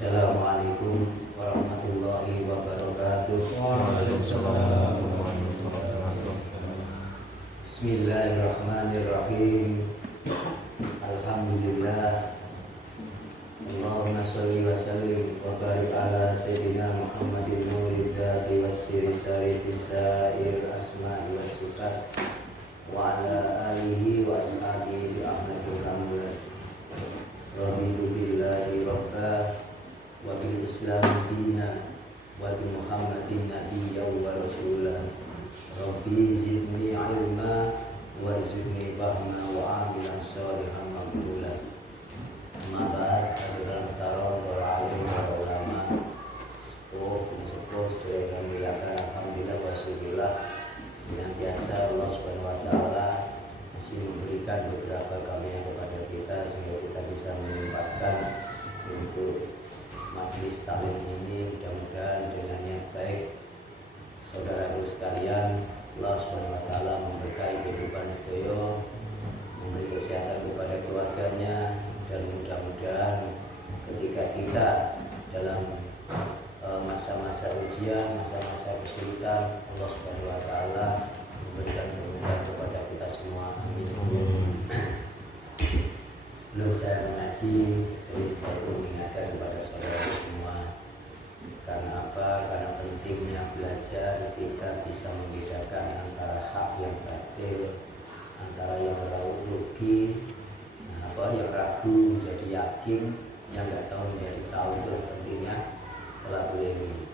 Assalamualaikum warahmatullahi wabarakatuh. Waalaikumsalam warahmatullahi wabarakatuh. Bismillahirrahmanirrahim. Alhamdulillah. Allahumma sholli wa sallim wa barik ala sayyidina Muhammadin nuril dzati wassiri sari bisair asma'i was sifat wa ala alihi wa ashabihi bi ahmadil hamdulillah. Raditu billahi rabbah wa bil islam dina wa bi muhammadin nabiyyan wa rasulah. Rabbi zidni ilma warzuqni fahma wa amilan sholihan maqbulan. Amma ba'd, hadirin karam para alim para ulama sepuh saudara yang muliakan, alhamdulillah wa syukurillah senantiasa Allah Subhanahu wa taala masih memberikan beberapa karunia kepada kita sehingga kita bisa menyempatkan untuk majelis taklim ini. Mudah-mudahan dengan yang baik saudaraku sekalian, Allah Subhanahu wa taala memberkahi kehidupan sedaya, memberi kesehatan kepada keluarganya, dan mudah-mudahan ketika kita dalam masa-masa ujian, masa-masa kesulitan, Allah Subhanahu wa taala memberikan kemudahan kepada kita semua. Amin. Sebelum saya mengaji, saya pun mengingatkan kepada saudara semua. Karena apa? Karena pentingnya belajar, kita bisa membedakan antara hak yang batil, antara yang rugi, yang ragu menjadi yakin, yang nggak tahu menjadi tahu. Itu pentingnya pelaku ini.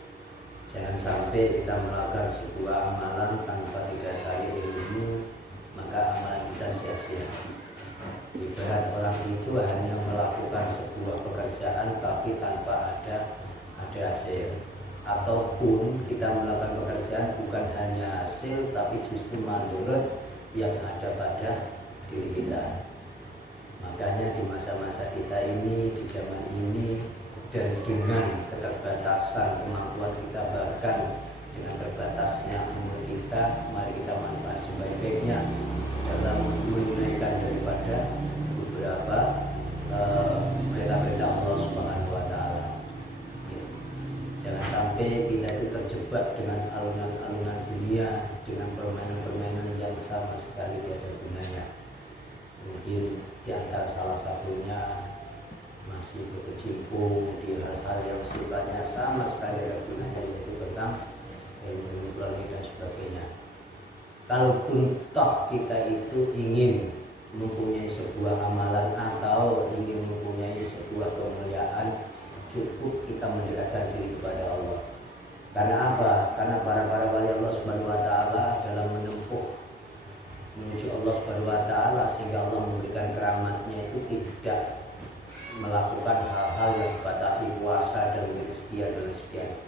Jangan sampai kita melakukan sebuah amalan tanpa didasari ilmu, maka amalan kita sia-sia. Ibarat orang itu hanya melakukan sebuah pekerjaan tapi tanpa ada hasil, ataupun kita melakukan pekerjaan bukan hanya hasil tapi justru mandorot yang ada pada diri kita. Makanya di masa-masa kita ini, di zaman ini, dan dengan keterbatasan kemampuan kita, bahkan dengan terbatasnya umur kita, mari kita manfaat sebaik-baiknya dalam menunaikan daripada beberapa perintah-perintah Allah Subhanahu wa taala. Jangan sampai kita itu terjebak dengan alunan-alunan dunia, dengan permainan-permainan yang sama sekali tidak ada gunanya. Mungkin di antara salah satunya masih berkecimpung di hal-hal yang sifatnya sama sekali ada gunanya, yaitu tentang ilmu planning dan sebagainya. Kalaupun toh kita itu ingin mempunyai sebuah amalan atau ingin mempunyai sebuah kemuliaan, cukup kita mendekatkan diri kepada Allah. Karena apa? Karena para wali Allah Subhanahu wa taala dalam menempuh menuju Allah Subhanahu wa taala, sehingga Allah memberikan keramatnya itu tidak melakukan hal-hal yang dibatasi puasa dan rezeki dan sebagainya.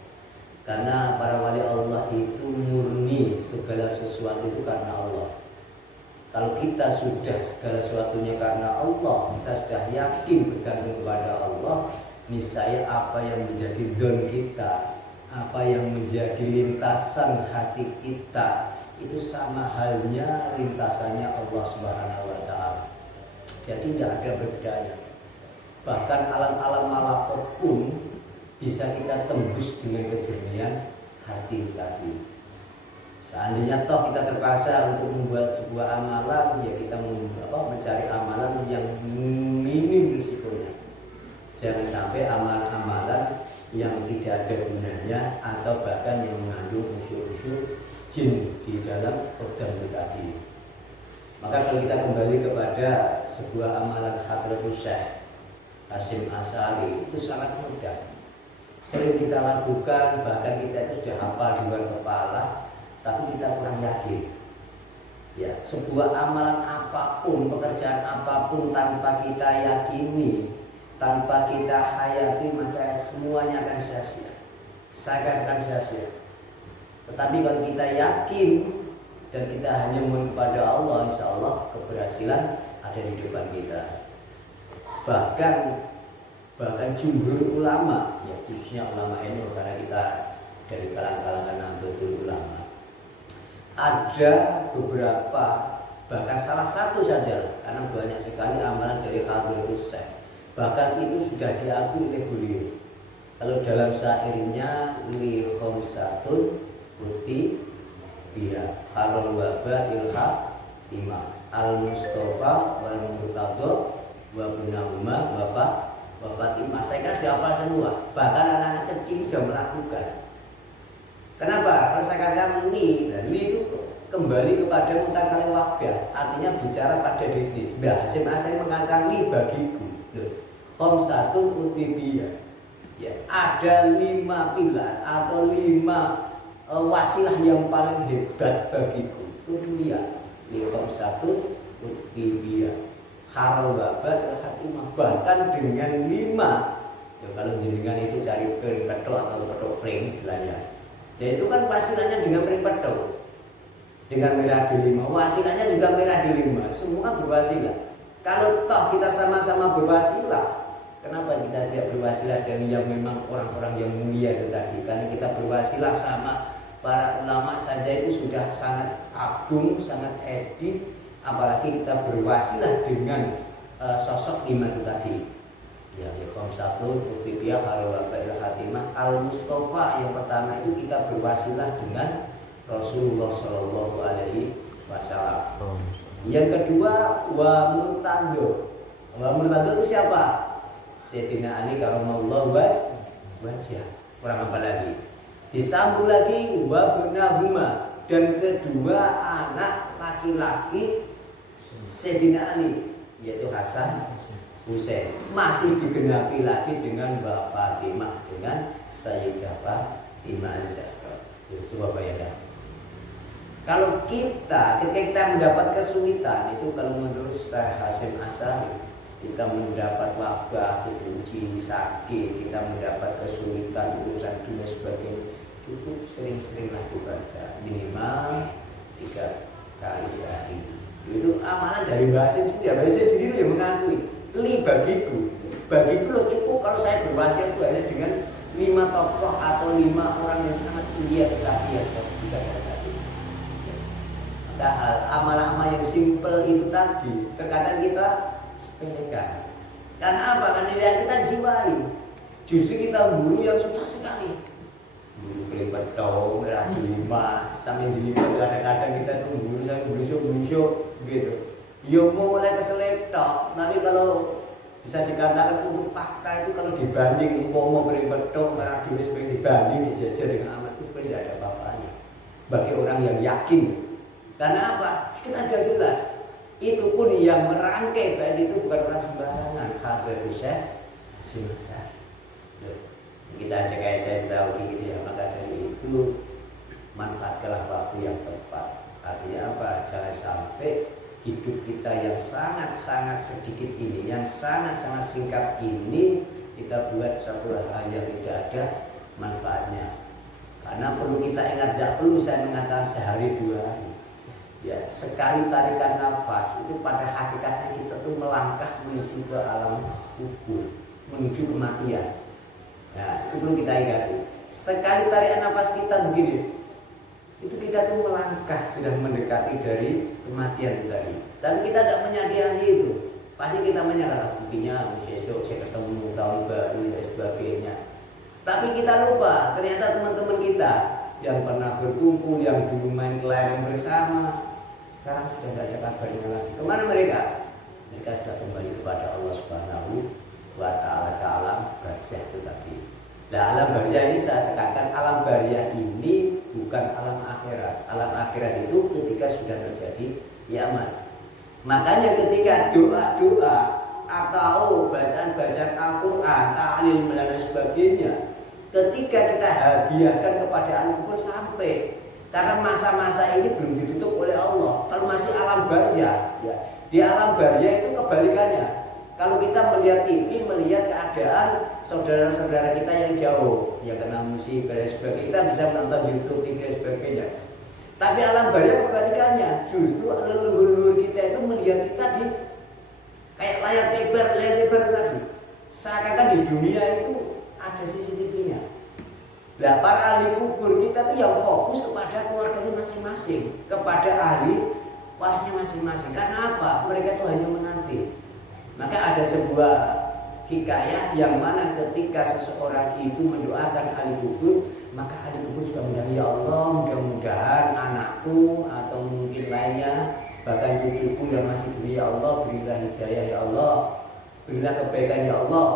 Karena para wali Allah itu murni segala sesuatu itu karena Allah. Kalau kita sudah segala sesuatunya karena Allah, kita sudah yakin bergantung kepada Allah, niscaya apa yang menjadi don kita, apa yang menjadi lintasan hati kita, itu sama halnya lintasannya Allah Subhanahu wa taala. Jadi tidak ada bedanya. Bahkan alam-alam malakut pun bisa kita tembus dengan kejernihan hati tadi. Seandainya toh kita terpaksa untuk membuat sebuah amalan, ya kita mencari amalan yang minim risikonya. Jangan sampai amalan-amalan yang tidak ada gunanya atau bahkan yang mengandung unsur-unsur jin di dalam program itu tadi. Maka kalau kita kembali kepada sebuah amalan Hadratus Syekh Hasyim Asy'ari, itu sangat mudah. Sering kita lakukan, bahkan kita itu sudah hafal di luar kepala, tapi kita kurang yakin. Ya, sebuah amalan apapun, pekerjaan apapun tanpa kita yakini, tanpa kita hayati, maka semuanya akan sia-sia. Saya akan sia-sia. Tetapi kalau kita yakin dan kita hanya mohon kepada Allah, insya Allah keberhasilan ada di depan kita. Bahkan jumhur ulama, ya khususnya ulama NU, karena kita dari kalangan Nahdlatul Ulama, ada beberapa, bahkan salah satu saja, karena banyak sekali amalan dari Hadratus Syekh, bahkan itu sudah diakui oleh beliau. Kalau dalam syairnya li khamsatun utfi biha harul waba ilha lima al mustafa wal murtadha wa bunahuma wa Fatimah. Saya kan sudah hafal semua, bahkan anak-anak kecil sudah melakukan. Kenapa? Kalau saya katakan li itu kembali kepada mutakallim waqah, artinya bicara pada diri sendiri. Mbah Hasyim Asy'ari mengatakan li bagiku. Khamsatun utibiyah. Ya, ada 5 pilar atau 5 wasilah yang paling hebat bagiku. Dunia, li khamsatun utibiyah. Harul waba al-hatimah, bahkan dengan 5 ya, kalau jenengan itu cari pring petok atau petok pring istilahnya ya, itu kan wasilahnya dengan pring petok dengan merah di 5, wasilahnya juga merah di 5, semua berwasilah. Kalau toh kita sama-sama berwasilah, kenapa kita tidak berwasilah dengan yang memang orang-orang yang mulia itu tadi? Karena kita berwasilah sama para ulama saja itu sudah sangat agung, sangat edip, apalagi kita berwasilah dengan sosok imam itu tadi. Ya, satu utibiyah harul wabail khatimah al mustafa. Yang pertama itu kita berwasilah dengan Rasulullah Shallallahu Alaihi Wasallam. Yang kedua wa murtado. Wa murtado itu siapa? Sayyidina Ali karamallahu wajhah. Kurang apa lagi? Disambung lagi wa bunahuma, dan kedua anak laki-laki Sayyidina Ali yaitu Hasan Husain, masih digenapi lagi dengan Mbak Fatimah, dengan Sayyidah Fatimah Zahra. Coba bayangkan, kalau ketika kita mendapat kesulitan itu, kalau menurut Syekh Hasyim Asy'ari, kita mendapat wabah, diuji, sakit, kita mendapat kesulitan urusan dunia sebagainya, cukup sering-seringlah dibaca minimal 3 kali sehari. Itu amalan dari Mbah Hasyim sendiri. Mbah Hasyim sendiri yang mengakui, li bagiku loh cukup kalau saya berwasiat itu hanya dengan 5 tokoh atau 5 orang yang sangat mulia tetapi yang saya sebutkan tadi. Maka amal-amal yang simpel itu tadi terkadang kita sepelekan. Karena apa? Karena yang kita jiwai. Justru kita buru yang susah sekali. Buru kering petong, merah 5, sampai jenipat kadang-kadang kita tuh buru sampai blusuk gitu. Yo mau mulai keselek tok, tapi kalau bisa dikatakan untuk fakta itu kalau dibanding mau kering petong, merah 5 sebagai dibanding dijajar dengan amat itu sebenarnya tidak ada apa-apanya. Bagi orang yang yakin. Karena apa? Kita sudah jelas. Itu pun yang merangkai bait itu bukan orang sembarangan. Khabar Syekh Hasyim Asy'ari. Kita cek aja tahu gitu ya. Maka dari itu manfaatkanlah waktu yang tepat. Artinya apa? Jangan sampai hidup kita yang sangat-sangat sedikit ini, yang sangat-sangat singkat ini, kita buat suatu hal yang tidak ada manfaatnya. Karena perlu kita ingat, tidak perlu saya mengatakan sehari 2 hari. Ya, sekali tarikan nafas itu pada hakikatnya kita tuh melangkah menuju ke alam kubur, menuju kematian. Nah, itu perlu kita ingat. Sekali tarikan nafas kita begini, itu kita tuh melangkah sudah mendekati dari kematian itu tadi. Tapi kita tidak menyadari itu. Pasti kita menyadari buktinya besok saya ketemu tahun baru dan sebagainya. Tapi kita lupa ternyata teman-teman kita yang pernah berkumpul, yang dulu main kelereng bersama, sekarang sudah tidak ada kabarnya lagi. Kemana mereka? Mereka sudah kembali kepada Allah Subhanahu wa Ta'ala ke alam barzah itu tadi. Nah, alam barzah ini saya tekankan, alam barzah ini bukan alam akhirat. Alam akhirat itu ketika sudah terjadi kiamat. Makanya ketika doa-doa atau bacaan-bacaan Al-Quran, ta'lil dan sebagainya, ketika kita hadiahkan kepada alam kubur sampai, karena masa-masa ini belum ditutup oleh Allah. Kalau masih alam barzah, ya, di alam barzah itu kebalikannya. Kalau kita melihat TV, melihat keadaan saudara-saudara kita yang jauh, yang kena musibah dan sebagainya, kita bisa menonton YouTube, TV dan sebagainya. Tapi alam barzah kebalikannya, justru leluhur kita itu melihat kita di kayak layar lebar tadi. Seakan-akan di dunia itu ada CCTV-nya. Nah, para ahli kubur kita tuh yang fokus kepada keluarganya masing-masing, kepada ahli warisnya masing-masing. Karena apa? Mereka tuh hanya menanti. Maka ada sebuah hikayah yang mana ketika seseorang itu mendoakan ahli kubur, maka ahli kubur juga mendoakan, ya Allah mudah-mudahan anakku atau mungkin lainnya bahkan cucuku yang masih dunia, ya Allah berilah hidayah, ya Allah berilah kebaikan, ya Allah.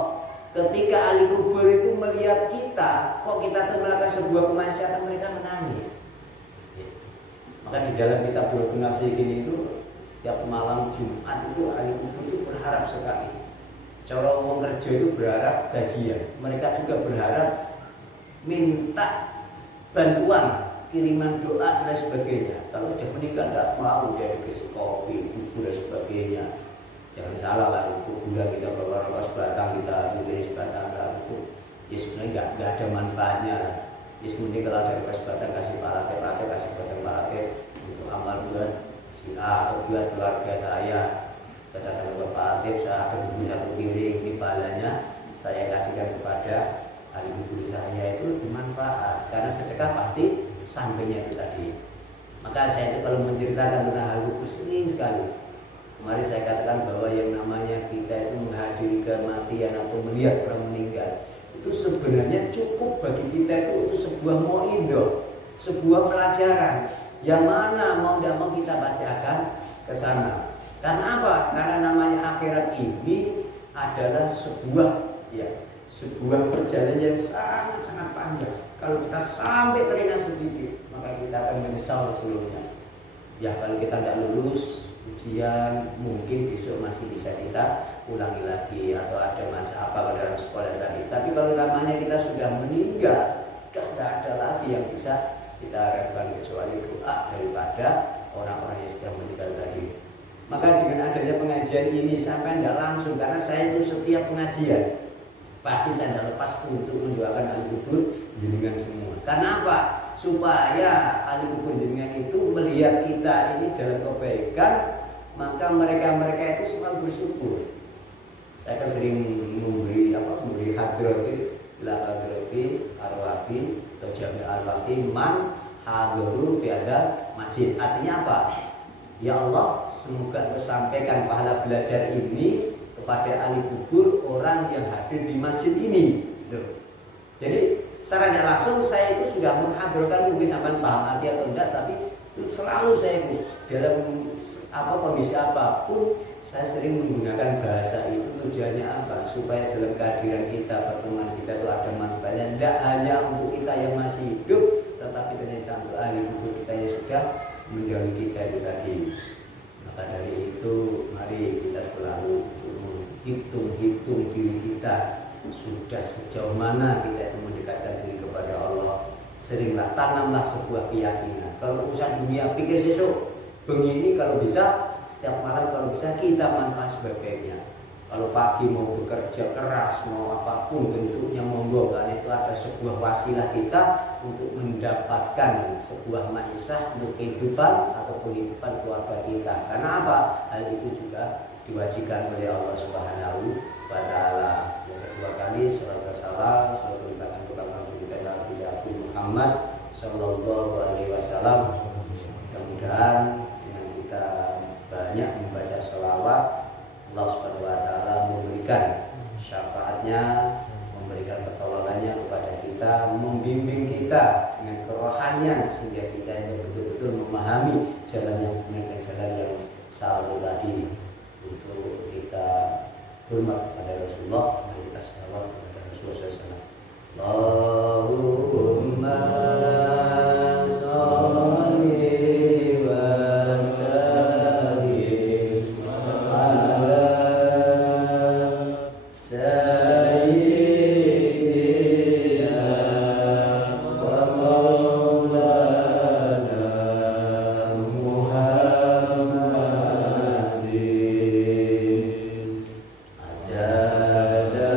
Ketika ahli kubur itu melihat kita, kok kita telah melakukan sebuah kemaksiatan, mereka menangis. Maka di dalam kitab Bulughun Nasihin itu setiap malam Jumat itu ahli kubur itu berharap sekali. Cara wong kerja itu berharap gajian, mereka juga berharap minta bantuan, kiriman doa dan lain sebagainya. Kalau sudah meninggal tidak mau dia dikasih kopi, bubur dan sebagainya. Jangan salah lah, itu bulan kita bawa rokok sebatang, kita milih sebatang lah, itu ya sebenarnya nggak ada manfaatnya lah. Ya sebenarnya kalau ada rokok sebatang kasih palate, kasih sebatang palate untuk amal buat si A atau buat keluarga saya. Kita datang ke Pak Atib, saya ada bubur satu piring, ini pahalanya saya kasihkan kepada ahli kubur saya, itu bermanfaat karena sedekah pasti sampainya itu tadi. Maka saya itu kalau menceritakan tentang ahli kubur sering sekali. Kemarin saya katakan bahwa yang namanya kita itu menghadiri kematian atau melihat orang meninggal itu sebenarnya cukup bagi kita itu sebuah mauidhah, sebuah pelajaran yang mana mau tidak mau kita pasti akan ke sana. Karena apa? Karena namanya akhirat ini adalah sebuah perjalanan yang sangat panjang. Kalau kita sampai terlena sedikit, maka kita akan menyesal seluruhnya. Ya kalau kita tidak lulus ujian, mungkin besok masih bisa kita ulangi lagi atau ada masa apa dalam sekolah tadi. Tapi kalau namanya kita sudah meninggal, sudah tidak ada lagi yang bisa kita harapkan kecuali doa daripada orang-orang yang sudah meninggal tadi. Maka dengan adanya pengajian ini sampai tidak langsung, karena saya itu setiap pengajian pasti saya tidak lepas untuk mendoakan ahli kubur jenengan semua. Karena apa? Supaya ahli kubur jenengan itu melihat kita ini dalam kebaikan, maka mereka itu selalu bersyukur. Saya kan sering memberi hadrati ila hadrati arwati atau jami arwati man hadaru fi hadzal masjid. Artinya apa? Ya Allah, semoga Engkau sampaikan pahala belajar ini kepada ahli kubur orang yang hadir di masjid ini. Jadi secara tidak langsung saya itu sudah menghadirkan, mungkin sampai paham arti atau tidak, tapi itu selalu saya dalam kondisi apapun saya sering menggunakan bahasa itu. Tujuannya apa? Supaya dalam kehadiran kita, pertemuan kita itu ada manfaatnya, tidak hanya untuk kita yang masih hidup, tetapi ternyata untuk ahli kubur kita yang sudah menjauhi kita itu tadi. Maka dari itu mari kita selalu hitung diri kita sudah sejauh mana kita itu mendekatkan diri kepada Allah. Seringlah tanamlah sebuah keyakinan. Kalau urusan dunia pikir sesuk, bengi ini kalau bisa setiap malam kalau bisa kita manfaat sebagainya. Kalau pagi mau bekerja keras, mau apapun bentuknya monggo, karena itu ada sebuah wasilah kita untuk mendapatkan sebuah maisha untuk kehidupan atau penghidupan keluarga kita. Karena apa? Hal itu juga diwajibkan oleh Allah Subhanahu wa Ta'ala. Yang kedua kali, salam selalu diberikan kepada Nabi Muhammad Sallallahu Alaihi Wasallam. Mudah-mudahan dengan kita banyak membaca sholawat, Allah Subhanahu wa Ta'ala memberikan syafaatnya, memberikan pertolongannya kepada kita, membimbing kita dengan kerohanian sehingga kita ini betul-betul memahami jalan yang benar dan jalan yang salah tadi. Untuk kita hormat kepada Rasulullah dan kita salawat kepada Rasulullah SAW. Allahumma sholli wa sallim ala sayyidina wa maulana Muhammadin adada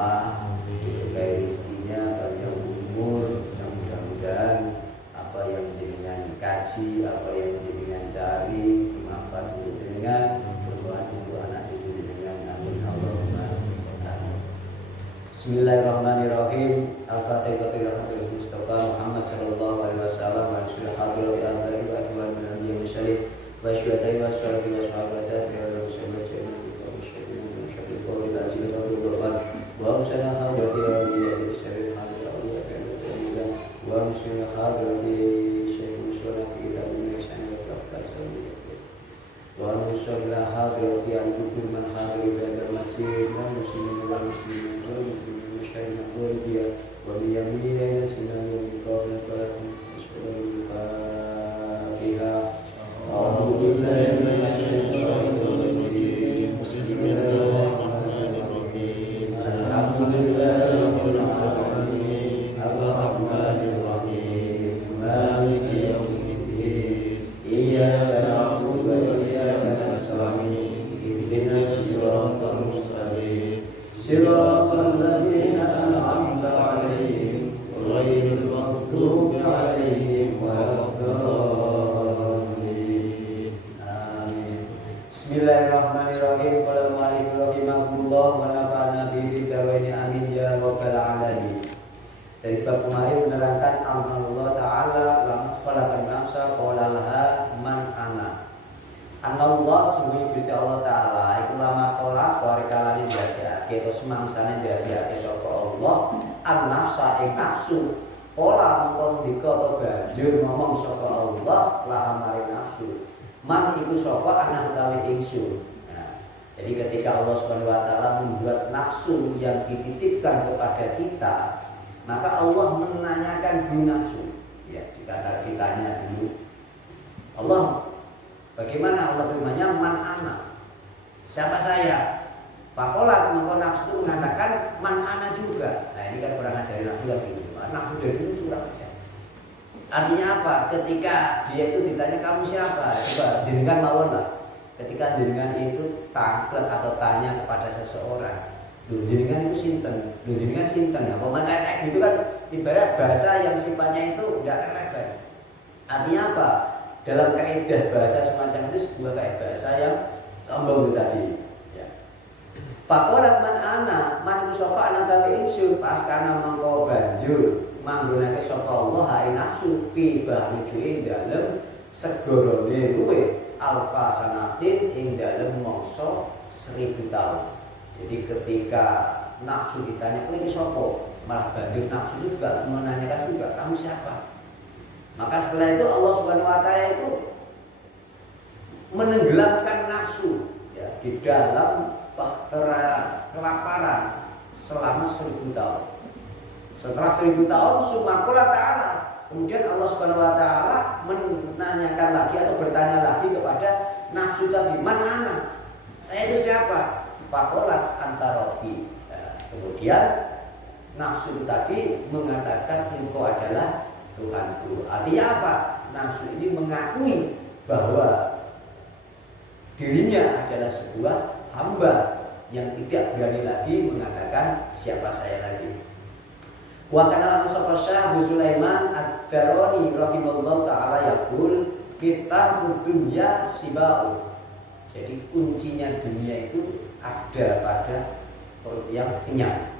istiqomah, diberkahi rezekinya, panjang umur, dan mudah-mudahan apa yang jenengan kaji, apa yang jenengan cari bermanfaat untuk jenengan, bermanfaat untuk anak cucu jenengan. Amin Allahumma amin. Bismillahirrahmanirrahim. Al-Fatihah ila Mustafa Muhammad sallallahu alaihi wasallam wa ala hadrati abdai wa akbar min al-anbiya wa syarif wa syuhada'i wa syarifin wa sahabatat wa rasulullah wa musyahidin wa musyahidin qawli al-ajil wa al-Qur'an wa musana hadrati wa syarif hadrati wa musana hadrati syekh musana fi ilmi ihsan wa taqwa wa musalla hadrati al-kubur man hadri badal masjid wa muslimin wa muslimin wa muslimin syarif al-qur'an wa biyamina sinan min qawli falakum sallallahu al-Fatihah. A'udzu billahi minasy syaithanir rajim. Bismillahirrahmanirrahim. Alhamdulillahirabbil alamin. Arrahmanir rahim. Maliki yaumiddin. Iyyaka na'budu wa iyyaka nasta'in. Ihdinas siratal mustaqim. Siratal ladzina an'amta 'alaihim ghairil maghdubi 'alaihim waladdallin. Amin. Bismillahirrahmanirrahim. Assalamualaikum warahmatullahi wa nafa'ana amin ya rabbal alamin. Dari bab kemarin menerangkan Allah Ta'ala lam khalaqan nafsa qala laha man ana. Allah sungguh Gusti Allah Ta'ala iku lama khalaq warikalane dadi atau semangsane dadi sapa Allah an-nafsa ing nafsu. Pola mongko ndika apa banjur ngomong sapa Allah laha maring nafsu. Man iku sapa anak utawi ingsun. Nah, jadi ketika Allah Subhanahu wa taala membuat nafsu yang dititipkan kepada kita, maka Allah menanyakan dulu nafsu. Ya, ditanya dulu. Allah, bagaimana Allah firman-Nya man ana? Siapa saya? Fakola mengko nafsu itu mengatakan man ana juga. Nah, ini kan kurang ajar nafsu lagi. Nafsu dari dulu itu kurang ajar. Artinya apa? Ketika dia itu ditanya kamu siapa? Coba jenengan mawon lah. Ketika jenengan itu tangklet atau tanya kepada seseorang, "Lho jenengan itu sinten? Lho jenengan sinten?" Nah, pokoknya kayak gitu kan ibarat bahasa yang sifatnya itu tidak relevan. Artinya apa? Dalam kaidah bahasa semacam itu sebuah kaidah bahasa yang sombong itu tadi. Ya. Faqalat man ana, man ku sapa ana tawi ingsun pas kana mangko banjur manggonake sapa Allah hae nafsu fi bahri ju'i dalem segorone luwe alfa sanatin ing dalem mangsa 1000 tahun. Jadi ketika nafsu ditanya, "Kowe iki sapa?" Malah banjur nafsu itu juga menanyakan juga, "Kamu siapa?" Maka setelah itu Allah Subhanahu wa taala itu menenggelamkan nafsu ya, di dalam bahtera kelaparan selama 1000 tahun. Setelah 1000 tahun sumakulah ta'ala, kemudian Allah Subhanahu wa taala menanyakan lagi atau bertanya lagi kepada nafsu tadi, "Man ana?" Saya itu siapa? Faqalat anta rabbi. Nah, kemudian nafsu itu tadi mengatakan engkau adalah Tuhanku. Artinya apa? Nafsu ini mengakui bahwa dirinya adalah sebuah hamba yang tidak berani lagi mengatakan siapa saya lagi. Wa kana sapa Syekh Sulaiman Ad-Darani rahimahullahu taala yaqul miftahu dunya sibau. Jadi kuncinya dunia itu ada pada perut yang kenyang.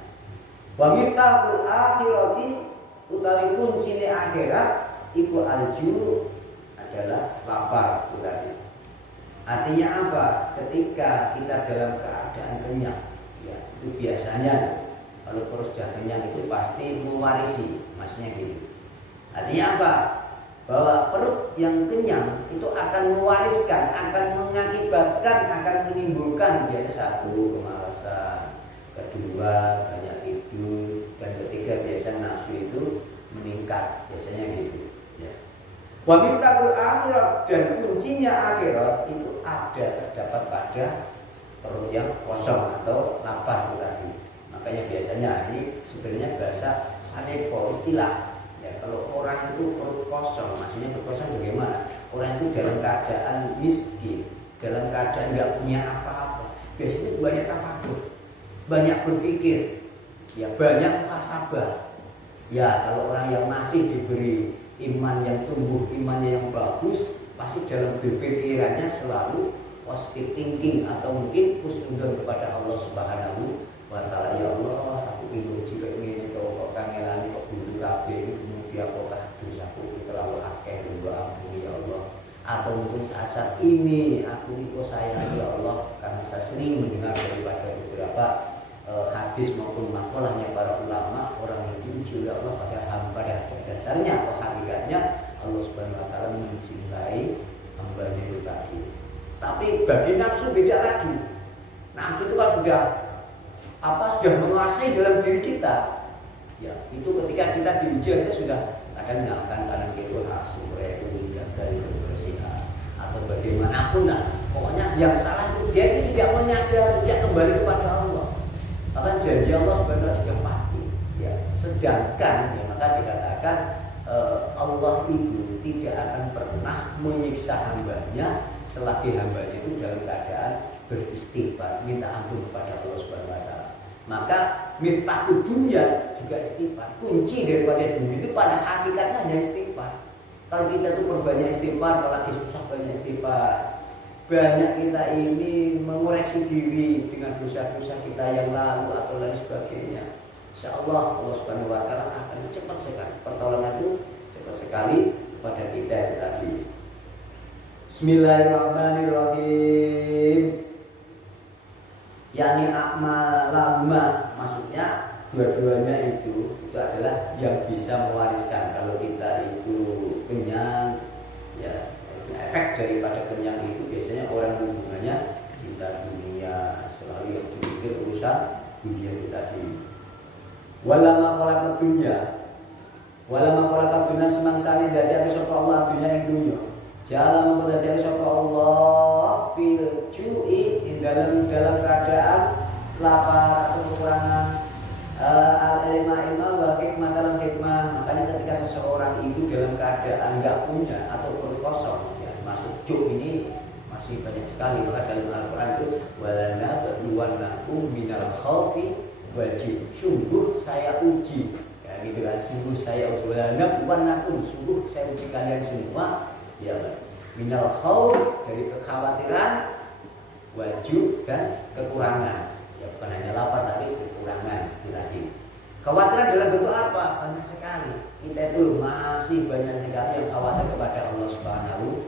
Wa miftahul akhirati utawi kuncine akhirat iku alju adalah lapar itu tadi. Artinya apa? Ketika kita dalam keadaan kenyang, ya, itu biasanya kalau perut sudah kenyang itu pasti mewarisi, maksudnya gitu. Artinya apa? Bahwa perut yang kenyang itu akan mewariskan, akan mengakibatkan, akan menimbulkan biasa satu kemalasan, kedua banyak tidur, dan ketiga biasa nafsu itu meningkat, biasanya gitu. Ya. Wa miftahul akhirat, dan kuncinya akhirat itu ada terdapat pada perut yang kosong atau lapar tadi. Makanya biasanya ini sebenarnya bahasa sanepo istilah. Ya, kalau orang itu perut kosong, maksudnya perut kosong bagaimana? Orang itu dalam keadaan miskin, dalam keadaan nggak punya apa-apa. Biasanya banyak tafakur, banyak berpikir. Ya banyak muhasabah. Ya kalau orang yang masih diberi iman yang tumbuh, imannya yang bagus, pasti dalam berpikirannya selalu positive thinking atau mungkin husnuzon kepada Allah Subhanahu wa taala. Ya Allah, aku ingin jika ingin kok kangelani kok dulu kabeh iki kemudian apakah dosaku terlalu akeh lho ampuni ya Allah. Atau mungkin saat ini aku kok sayang ya Allah karena saya sering mendengar daripada beberapa hadis maupun makalahnya para ulama, orang yang diuji oleh Allah pada dasarnya atau hakikatnya Allah Subhanahu wa taala mencintai hambanya itu tadi. Tapi bagi nafsu beda lagi. Nafsu itu kan sudah menguasai dalam diri kita. Ya, itu ketika kita diuji aja sudah kadang nyalakan kanan kiri sumber itu dari kebersihan atau bagaimanapun lah. Pokoknya yang salah itu dia itu tidak menyadari, tidak kembali kepada Allah. Bahkan janji Allah sebenarnya sudah pasti. Ya, sedangkan ya maka dikatakan Allah itu tidak akan pernah menyiksa hambanya selagi hambanya itu dalam keadaan beristighfar, minta ampun kepada Allah Subhanahu wa taala. Maka miftahud dunya juga istighfar. Kunci daripada dunia itu pada hakikatnya hanya istighfar. Kalau kita tuh perbanyak istighfar, kalau lagi susah banyak istighfar. Banyak kita ini mengoreksi diri dengan dosa-dosa kita yang lalu atau lain sebagainya. Insya Allah Allah Subhanahu wa taala akan cepat sekali pertolongan itu cepat sekali pada kita itu tadi. Bismillahirrahmanirrahim. Yani akmalahuma, maksudnya dua-duanya itu adalah yang bisa mewariskan. Kalau kita itu kenyang, ya efek daripada kenyang itu biasanya orang hubungannya cinta dunia, selalu yang dipikir urusan dunia itu tadi. Walama khalaqat dunya, walama khalaqat dunya semangsane dadi sapa Allah dunya ing dunya. Jala mengko dadi sapa Allah fil ju'i dalam keadaan lapar atau kekurangan al-ilma wal hikmah dalam hikmah. Makanya ketika seseorang itu dalam keadaan enggak punya atau perut kosong, ya masuk ju' ini masih banyak sekali. Maka dalam Al-Qur'an itu walana ba'luwanakum minal khaufi wajib, sungguh saya uji, ya gitu kan, sungguh saya uji, sungguh saya uji kalian semua, ya minal khauf dari kekhawatiran, wajib dan kekurangan, ya bukan hanya lapar tapi kekurangan itu tadi. Kekhawatiran dalam bentuk apa? Banyak sekali. Kita itu masih banyak sekali yang khawatir kepada Allah Subhanahu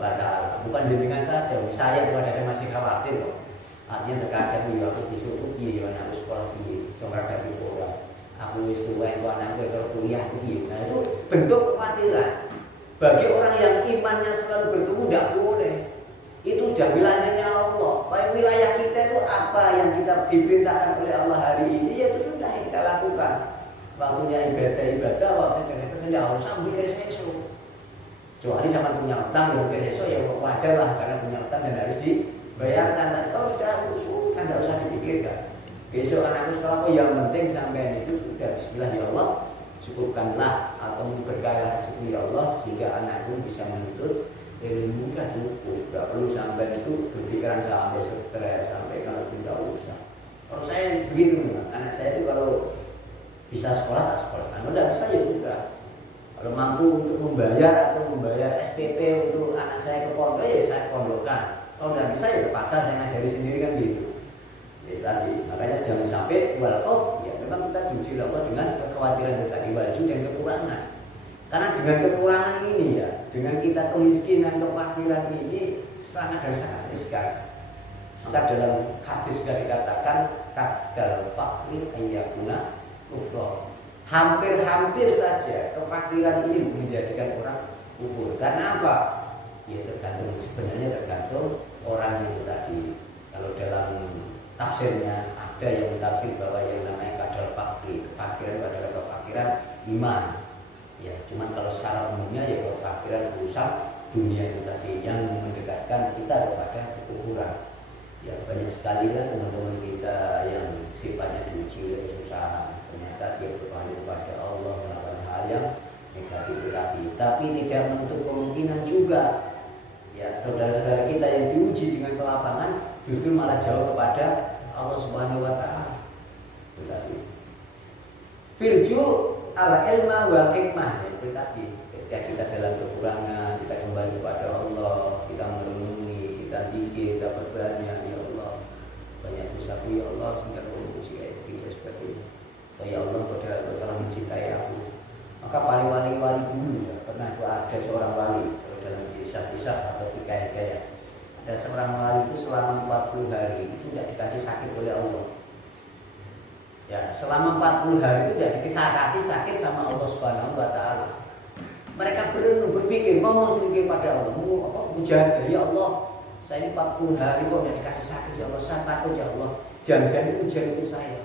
wa taala. Bukan jenengan saja, saya itu ada masih khawatir kok. Artinya terkadang ya aku besok tuh piye ya anak sekolah piye, seorang dari orang. Aku wis tuwa itu anakku kalau kuliah piye. Nah itu bentuk kekhawatiran. Bagi orang yang imannya selalu bertumbuh tidak boleh. Itu sudah wilayahnya Allah. Baik wilayah kita itu apa yang kita diperintahkan oleh Allah hari ini, ya itu sudah yang kita lakukan. Waktunya ibadah, waktunya kerja tidak harus sambil kerja-kerja. Kecuali sama punya utang yang kerja ya wajar lah karena punya utang dan harus dibayarkan. Dan kalau sudah tidak usah dipikirkan. Besok anakku sekolah yang penting sampai itu sudah bismillah ya Allah, cukupkanlah atau berkailah rezeki ya Allah sehingga anakku bisa menuntut ilmu mudah cukup, tidak perlu sampai itu berpikiran sampai stres sampai kalau tidak usah. Kalau saya begitu memang, anak saya itu kalau bisa sekolah tak sekolah, kalau tidak bisa ya sudah. Kalau mampu untuk membayar atau membayar SPP untuk anak saya ke pondok ya saya pondokkan. Kalau tidak bisa ya terpaksa saya ngajari sendiri kan gitu. Ya tadi, makanya jangan sampai walaupun ya memang kita diuji Allah dengan kekhawatiran tadi waju dan kekurangan. Karena dengan kekurangan ini ya, dengan kita kemiskinan, kefakiran ini sangat dan sangat riskan. Maka dalam hadis sudah dikatakan kadal fakir ayyakuna kufra. Hampir-hampir saja kefakiran ini menjadikan orang kufur. Karena apa? Ya tergantung, sebenarnya tergantung orang itu tadi. Kalau dalam tafsirnya ada yang mentafsir bahwa yang namanya kadal fakir, kefakiran adalah kefakiran iman. Ya, cuman kalau secara umumnya ya kefakiran urusan dunia itu tadi yang mendekatkan kita kepada kekufuran. Ya banyak sekali kan teman-teman kita yang sifatnya diuji oleh kesusahan, ternyata dia berpaling kepada Allah melakukan hal yang negatif terapi, tapi tidak menutup kemungkinan juga. Ya saudara-saudara kita yang diuji dengan kelapangan justru malah jauh kepada Allah Subhanahu wa taala. Tetapi Filju ala ilma wal hikmah, ya, seperti tadi. Ketika kita dalam kekurangan, kita kembali kepada Allah, kita merenungi, kita zikir, kita berbanyak, ya Allah, banyak usaha ya Allah sehingga kau puji kita seperti ya Allah pada telah mencintai aku. Maka para wali-wali dulu ya, pernah ada seorang wali dalam kisah-kisah atau hikayat-hikayat. Ada seorang wali itu selama 40 hari itu tidak dikasih sakit oleh Allah. Ya, selama 40 hari itu tidak dikasih sakit sama Allah Subhanahu wa taala. Mereka berpikir mau sedikit pada Allah, mau mujahadah ya Allah. Saya ini 40 hari kok tidak dikasih sakit ya Allah, saya takut ya Allah. Jangan-jangan ujian itu saya.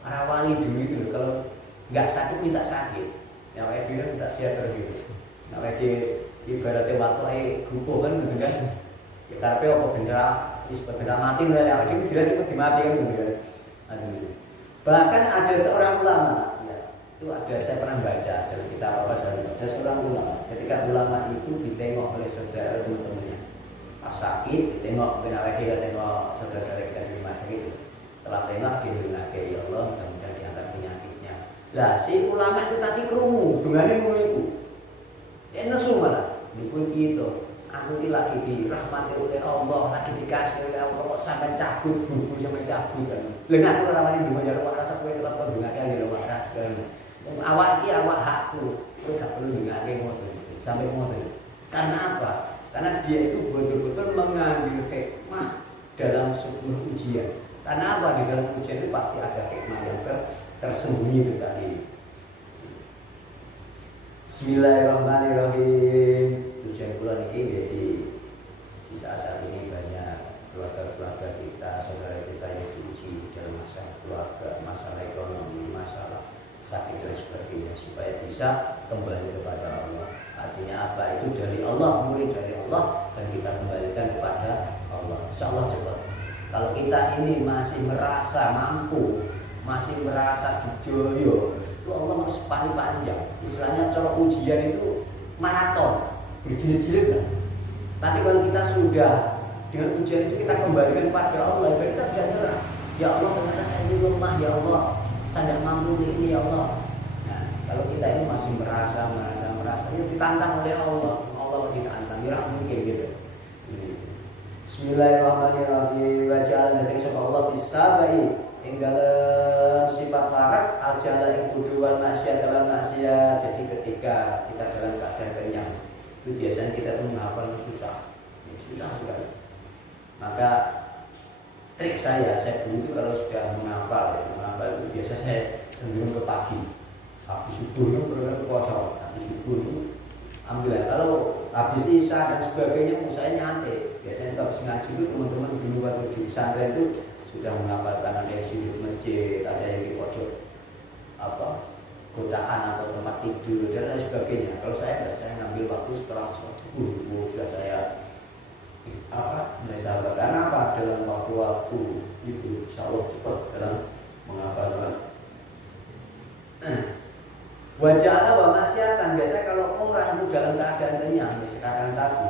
Para wali dulu itu kalau nggak sakit minta sakit. Yang dia minta sejahtera gitu. Nah, dia ibaratnya waktu air grupo kan gitu kan. Kita apa bendera, bendera mati lah. Yang dia jelas itu dimatikan gitu kan. Aduh. Bahkan ada seorang ulama, ya, itu ada saya pernah baca dalam kitab apa saja. Ada seorang ulama. Ketika ulama itu ditengok oleh saudara teman-temannya, pas sakit ditengok, dia tengok saudara kita di rumah sakit. Setelah tengok dia bilang, ya Allah, mudah-mudahan diangkat penyakitnya. Lah si ulama itu tadi kerungu, dengannya mulai itu. Dia nesu malah, niku itu. Aku ini lagi dirahmati oleh Allah, lagi dikasih oleh Allah, kok sampai cabut, buku sampai cabut kan. Lengan aku ramai di banyak rumah rasa kue tetap kau dengar kali rumah rasa kan. Awak ini awak hakku, kau tak perlu dengar kali sampai motor. Karena apa? Karena dia itu betul-betul mengambil hikmah dalam sebuah ujian. Karena apa? Di dalam ujian itu pasti ada hikmah yang tersembunyi itu tadi. Bismillahirrahmanirrahim. Tujuan bulan ini jadi di saat ini banyak keluarga-keluarga kita, saudara kita yang diuji dalam masalah keluarga, masalah ekonomi, masalah sakit dan sebagainya, supaya bisa kembali kepada Allah. Artinya apa? Itu dari Allah, murid dari Allah, dan kita kembalikan kepada Allah. Insya Allah cepat. Kalau kita ini masih merasa mampu, masih merasa dijoyo, itu Allah masih paling panjang. Istilahnya cara ujian itu maraton, berjilid-jilid kan. Tapi kalau kita sudah dengan ujian itu kita kembalikan kepada Allah, kita bisa nyerah. Ya Allah, ternyata saya ini lemah, ya Allah, saya tidak mampu ini, ya Allah. Nah, kalau kita ini masih merasa, ya ditantang oleh Allah, Allah ditantang, ya mungkin gitu. Bismillahirrahmanirrahim. Wa ja'ala dzikra sapa Allah bisabai ing dalam sifat warak al-jala ing kudu wal maksiat dalam maksiat. Jadi ketika kita dalam keadaan kenyang, itu biasanya kita tuh menghafal susah sekali. Maka trik saya dulu itu kalau sudah menghafal itu biasa saya cenderung ke pagi. Habis subuh itu berangkat ke kosong. Habis subuh itu ambil. Kalau habis isya dan sebagainya saya nyantai. Biasanya kalau habis ngaji itu teman-teman dulu waktu di pesantren itu sudah menghafalkan, ada yang sudut masjid, ada yang di pojok godaan atau tempat tidur dan lain sebagainya. Kalau saya ngambil waktu setelah subuh sudah saya menghafal. Karena apa? Dalam waktu-waktu itu insya Allah cepat dalam menghafalkan. Wajahlah wa maksiatan. Biasanya kalau orang itu dalam keadaan kenyang, sekarang tadi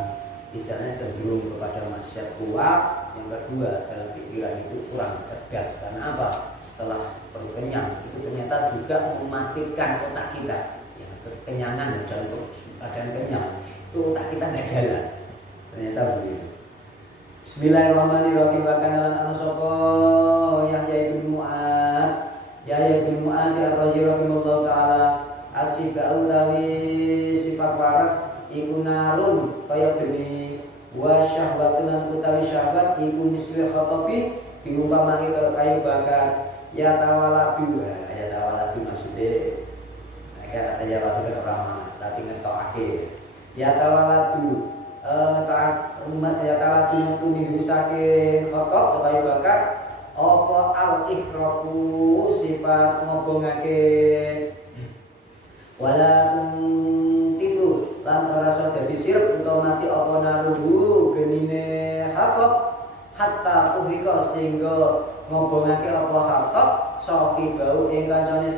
istilahnya cenderung kepada maksiat kuat. Yang kedua, dalam pikiran itu kurang cerdas. Karena apa? Setelah perut kenyang itu ternyata juga mematikan otak kita. Ya, kekenyangan dalam keadaan kenyang itu otak kita nggak jalan. Ternyata begitu. Bismillahirrahmanirrahim. Bahkan dalam anusopo Yahya bin Mu'ad ar-Razi rahimahullah taala asyiba utawi sifat warak iku narun kaya geni wa syahbatun utawi syahbat iku misli khatabi diumpamake kayu bakar ya tawaladu maksudnya kayak kata ya tawaladu kan ramah tapi ngetokake ya tawaladu ya tawaladu metu minggu saking khotob kayu bakar apa al-ikhraku sifat ngobongake wala tuntifu lan ora iso dadi sirep utawa mati apa naruhu genine hatab hatta puhrika sehingga ngobongake apa hatab soki bau ing kancane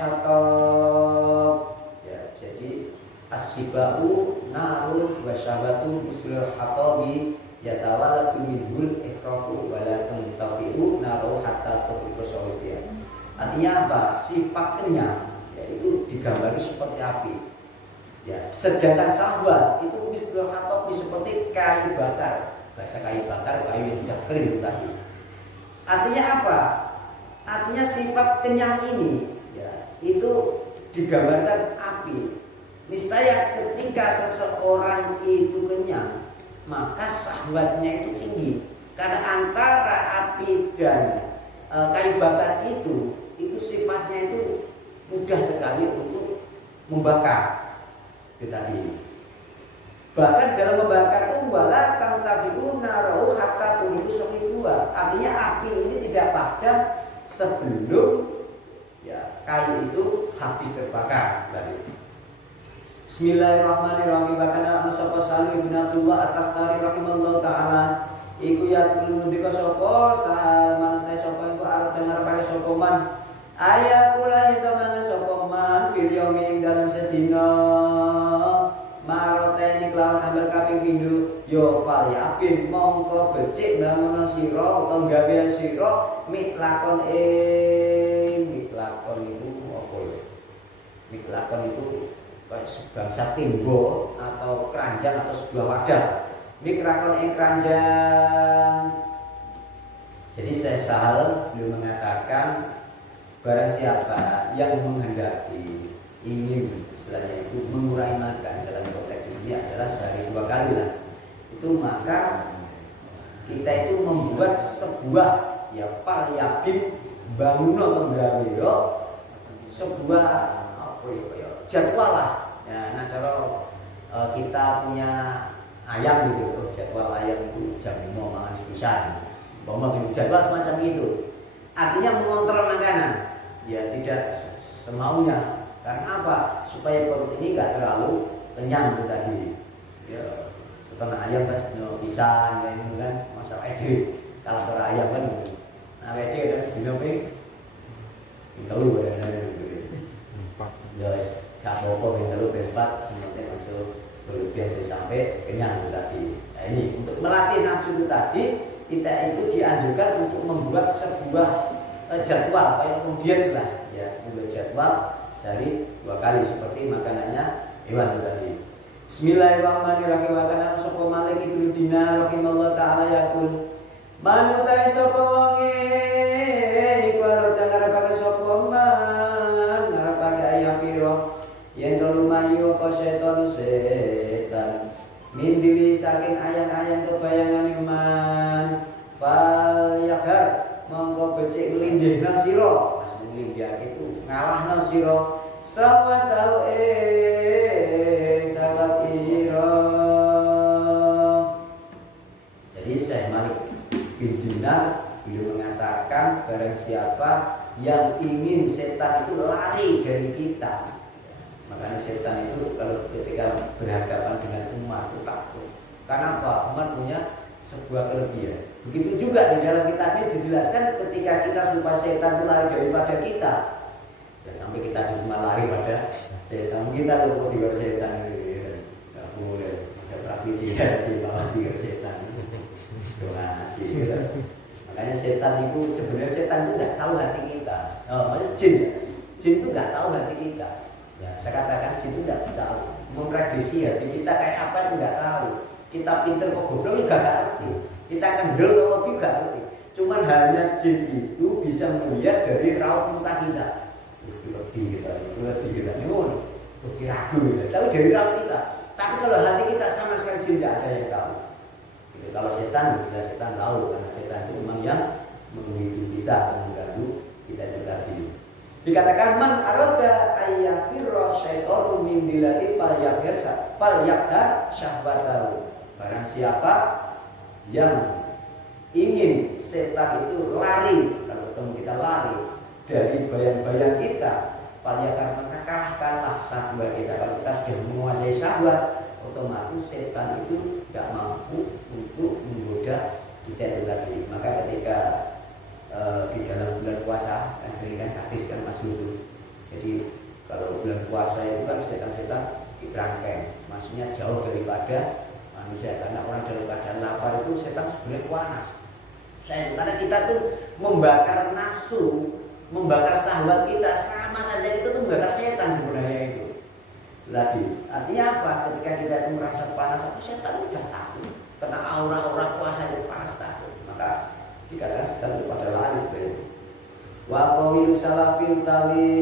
hatab. Ya, jadi as-sibau narun wa syabatun ismul hatabi yatawallatu minhul ikhraku wala tuntafi'u naru hatta puhrika soki. Artinya apa? Sifat kenyang yaitu digambarkan seperti api. Ya, sedangkan syahwat itu mislul hatobi seperti kayu bakar. Bahasa kayu bakar, kayu yang sudah kering itu tadi. Artinya apa? Artinya sifat kenyang ini ya, itu digambarkan api. Niscaya ketika seseorang itu kenyang, maka syahwatnya itu tinggi. Karena antara api dan kayu bakar itu sifatnya itu mudah sekali untuk membakar. Itu tadi. Bahkan dalam membakar itu wala tantafi'u narahu hatta turidu sahibua. Artinya api ini tidak padam sebelum ya kayu itu habis terbakar tadi. Bismillahirrahmanirrahim. Bahkan ana sapa Salim bin Abdullah At-Tastari rahimallahu taala iku ya kulo ngendika sapa sahal manute sapa iku arep dengar bae sapa man aya kula itu mangan sapa man fil yaumi ing dalam sedina maroteni kelawan ambil kaping pindho yo fal yabin mongko becik bangun sira utawa gawe sira mik lakon itu apa ya mik lakon itu kayak sebangsa timbo atau keranjang atau sebuah wadah mik lakon keranjang. Jadi saya Sahal beliau mengatakan barang siapa yang menghendaki ingin istilahnya itu mengurangi makan dalam konteks ini adalah sehari 2 kali lah itu, maka kita itu membuat sebuah ya fal yabim banguno tenggawiro sebuah apa ya jadwal lah ya. Nah cara kita punya ayam gitu, jadwal ayam itu jam 5 makan sepisan jadwal semacam itu. Artinya mengontrol makanan ya, tidak semaunya. Karena apa? Supaya perut ini nggak terlalu kenyang itu tadi. Ya, setengah ayam pas no pisang ya itu kan masalah ede. Kalau ter ayam kan gitu. Nah ede kan sedino ping telu ya gitu. 4. Ya wis gak apa-apa ping telu ping 4 sementing aja berlebihan sampai kenyang itu tadi. Nah ini untuk melatih nafsu itu tadi kita itu dianjurkan untuk membuat sebuah jadwal kayak kemudian lah ya, membuat jadwal sehari 2 kali seperti makanannya hewan itu tadi. Bismillahirrahmanirrahim. Kana sapa Malik ibnu Dinar rahimahullah taala yaqul manutai sapa wonge iku arep ngarepake sapa man ngarepake ayam pira yen lumayu apa setan mindili saking ayang-ayang kebayangan iman fal yakar mongko becik nglindihna sira. Linggih itu ngalahna sira sama tau sahabat ira. Jadi Syekh Malik bin Dinar beliau mengatakan barang siapa yang ingin setan itu lari dari kita. Makanya setan itu kalau ketika berhadapan dengan umat itu takut. Karena apa? Umat punya sebuah kelebihan. Begitu juga di dalam kitab ini dijelaskan ketika kita supaya setan itu lari daripada kita. Ya, sampai kita cuma lari pada setan. Kita lupa di luar setan itu. Enggak boleh. Saya praktisi ya sih bahwa di luar setan. Donasi gitu. Makanya setan itu sebenarnya setan itu enggak tahu hati kita. Oh, maksudnya jin. Jin itu enggak tahu hati kita. Ya, saya katakan jin itu enggak tahu. Memprediksi hati kita kayak apa itu enggak tahu. Kita pinter kok goblok juga gak ngerti. Kita kendel kok juga ngerti. Cuman hanya jin itu bisa melihat dari raut muka kita. Itu lebih kita nyuwun. Lebih ragu kita. Tapi dari raut kita. Tapi kalau hati kita sama sekali jin tidak ada yang tahu. Gitu. Kalau setan jelas setan tahu karena setan itu memang yang menghidup kita dan mengganggu kita itu tadi. Dikatakan man arada ayyafirra syaitanu min dilati falyabhar syahwatahu. Barang siapa yang ingin setan itu lari, kalau ketemu kita lari dari bayang-bayang kita, palyakar maka kalahkanlah syahwat kita. Kalau kita sudah menguasai syahwat, otomatis setan itu tidak mampu untuk menggoda kita itu tadi. Maka ketika di dalam bulan puasa, kan sering kan hadis kan Mas Yudhu. Jadi kalau bulan puasa itu kan setan-setan dikerangkeng, maksudnya jauh daripada manusia. Karena orang dalam keadaan lapar itu setan sebenarnya panas. Karena kita tuh membakar nafsu membakar syahwat kita, sama saja itu membakar setan sebenarnya itu. Tadi artinya apa? Ketika kita itu merasa panas, atau setan udah takut karena aura-aura puasa itu panas takut, maka dikatakan setan itu pada lari seperti itu. Wa qawilu salafin tawi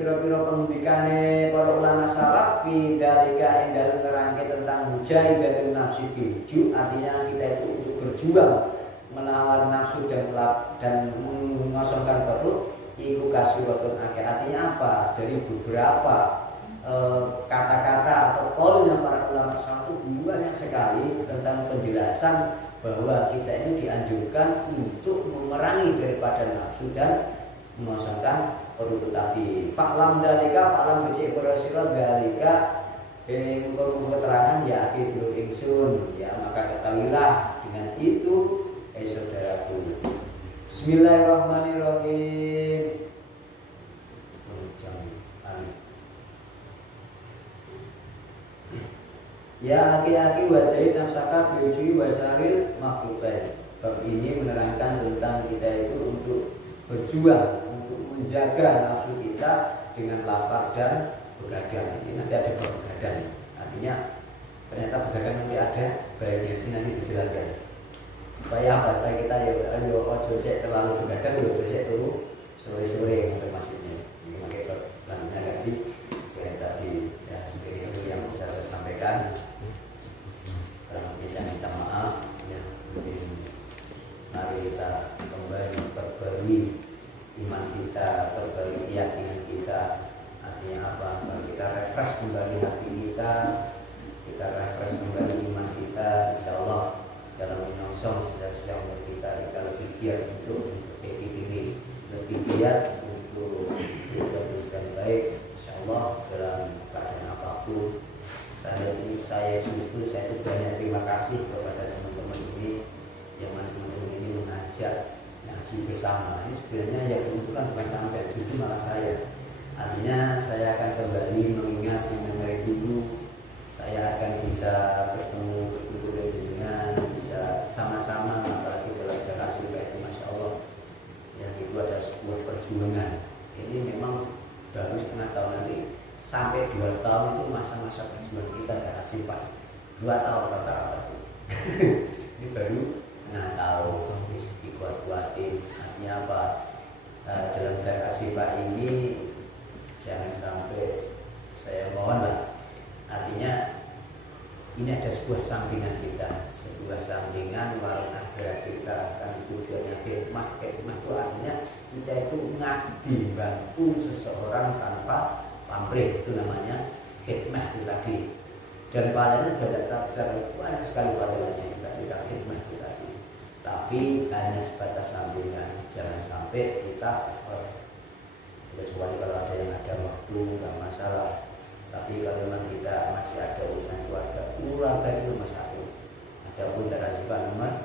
pira-pira pengendikane para ulama salaf fi dalika ing dalem nerangke tentang mujahidatun nafsi tuju, artinya kita itu untuk berjuang melawan nafsu dan mengosongkan perut iku kasiratun akeh. Artinya apa? Dari beberapa kata-kata atau qaulnya para ulama salaf itu banyak sekali tentang penjelasan bahwa kita ini dianjurkan untuk memerangi daripada nafsu dan mengosongkan perut tadi. Fa'lam dalika, fa'lam becik berasirat dalika muka-muka keterangan ya akidu ingsun, ya maka ketahuilah dengan itu saudaraku. Bismillahirrahmanirrahim. Ya aki-aki wajahid nafsaka biujui wasaril makhlukain. Bab ini menerangkan tentang kita itu untuk berjuang, untuk menjaga nafsu kita dengan lapar dan begadang. Ini nanti ada begadang. Artinya ternyata begadang nanti ada baiknya, sini nanti dijelaskan. Supaya apa? Supaya kita ayo ojo sik terlalu begadang, ojo sik turu sore-sore untuk masjidnya. Ini makanya selanjutnya tadi saya tadi ya seperti yang bisa saya sampaikan. Nanti saya minta maaf ya, mari kita kembali perbarui iman kita, perbarui keyakinan kita. Artinya apa? Kalau kita refresh kembali hati kita refresh kembali iman kita, insya Allah dalam menyongsong sisa-sisa umur kita lebih giat untuk PPPP, lebih giat untuk berusaha baik, insya Allah dalam keadaan apapun. Saya justru itu banyak terima kasih kepada teman-teman ini yang teman-teman ini mengajak ngaji bersama. Ini sebenarnya yang dibutuhkan bukan sampai, justru malah saya. Artinya saya akan kembali mengingat memori dulu. Saya akan bisa bertemu dengan bisa sama-sama, apalagi dalam generasi itu, masya Allah. Yang itu ada sebuah perjuangan. Ini memang baru setengah tahun, nanti sampai 2 tahun itu masa-masa perjuangan kita darah sifat. 2 tahun rata-rata. Ini baru setengah tahun, dikuat-kuatin. Artinya apa? Dalam darah sifat ini jangan sampai, saya mohon lah. Artinya ini ada sebuah sampingan kita, sebuah sampingan warung akhirat kita, akan tujuannya hikmah. Hikmah itu artinya kita itu ngabdi, bantu seseorang tanpa pamrih, itu namanya hikmah itu tadi. Dan pahalanya sudah tersebar banyak sekali pahalanya itu tadi, hikmah itu tadi. Tapi hanya sebatas sampingan, jangan sampai kita kecuali kalau ada yang ada waktu nggak masalah. Tapi kalau memang kita masih ada urusan keluarga itu nomor 1. Adapun darah sifat nomor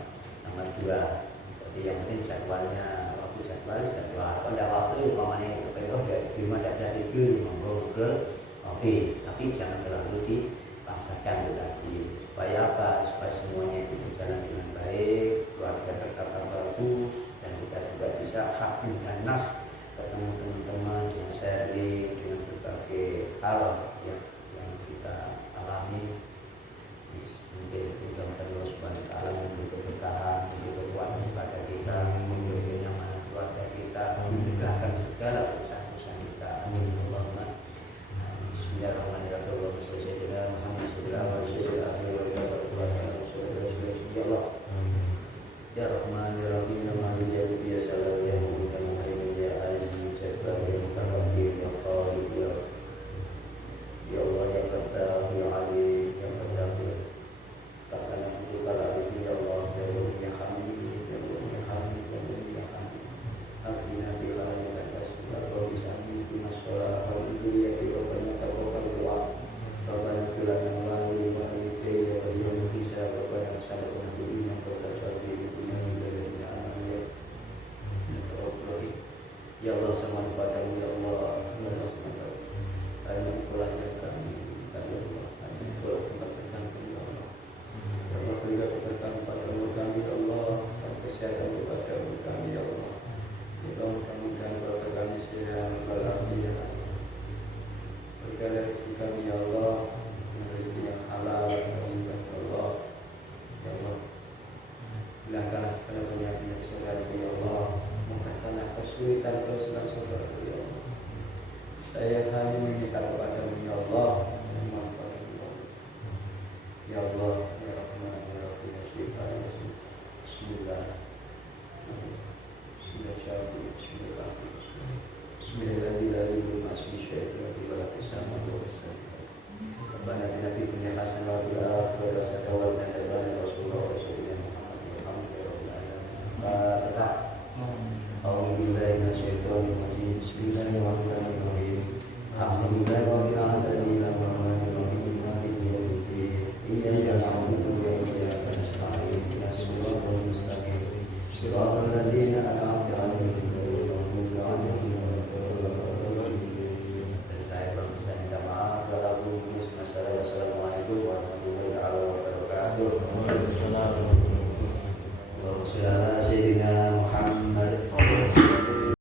2. Jadi yang penting jadwalnya, waktu jadwal. Kalau ada waktu umpamanya itu pengen di rumah tidak tidur, ngobrol, oke. Tapi jangan terlalu dipaksakan itu tadi. Supaya apa? Supaya semuanya itu berjalan dengan baik, keluarga tertata bagus, dan kita juga bisa hakim dan nas, ketemu teman-teman dengan sharing, dengan berbagai hal yang kita alami. Mungkin mudah-mudahan Allah Subhanahu wa taala memberi keberkahan, memberi kekuatan kepada kita, memberi kenyamanan keluarga kita, memudahkan segala urusan-urusan kita. Amin. Allahumma bismillahirrahmanirrahim. Ya Rahman ya Rahim ya Malik ya Mu'min ya Salam ya Mu'min ya Mu'min ya Aziz ya Jabbar ya Mutawakil ya Qalib ya Allah ya Fattah ya Ali ya Fattah ya Takana Buka La'ibin ya Allah ya Allah ya Hamid ya Allah ya Hamid ya Allah ya Hamid Akhina bila ya Fattah ya Allah bisa mimpi masyarakat al-Ibu ya Ibu banyak tawakal doa Bapak yang bilang yang lalu wa ite ya Beliau bisa Bapak yang salah menghubungi yang berkata ya Allah sama kepadamu ya Allah, ya Allah sama hanya itulah yang kami Allah, hanya itulah tempat bergantung ya Allah. Ya Allah berikan keberkahan pada kami ya Allah, dan kesehatan kepada kami ya Allah. Ya Allah kami kesulitan saudara-saudara ya Allah. Saya hanya meminta kepada-Mu ya Allah, mohon kepada-Mu ya Allah, ya Rahman ya Rahim ya Syifa ya Bismillah. Bismillahirrahmanirrahim. Rabbana atina fid dunya hasanah wa fil akhirati hasanah wa qina adzabannar. Rasulullah Muhammad ya rabbal alamin. Fatihah. A'udzu billahi minasyaitonir rajim. Bismillahirrahmanirrahim. Alhamdulillahirabbil alamin. Arrahmanir rahim. Maliki yaumiddin. Iyyaka na'budu wa iyyaka nasta'in. Ihdinas siratal mustaqim. Shiratal ladzina an'amta 'alaihim ghairil maghdubi 'alaihim waladdallin. Saya bisa minta maaf kalau Assalamualaikum warahmatullahi wabarakatuh. Waalaikumsalam. Sayyidina Muhammad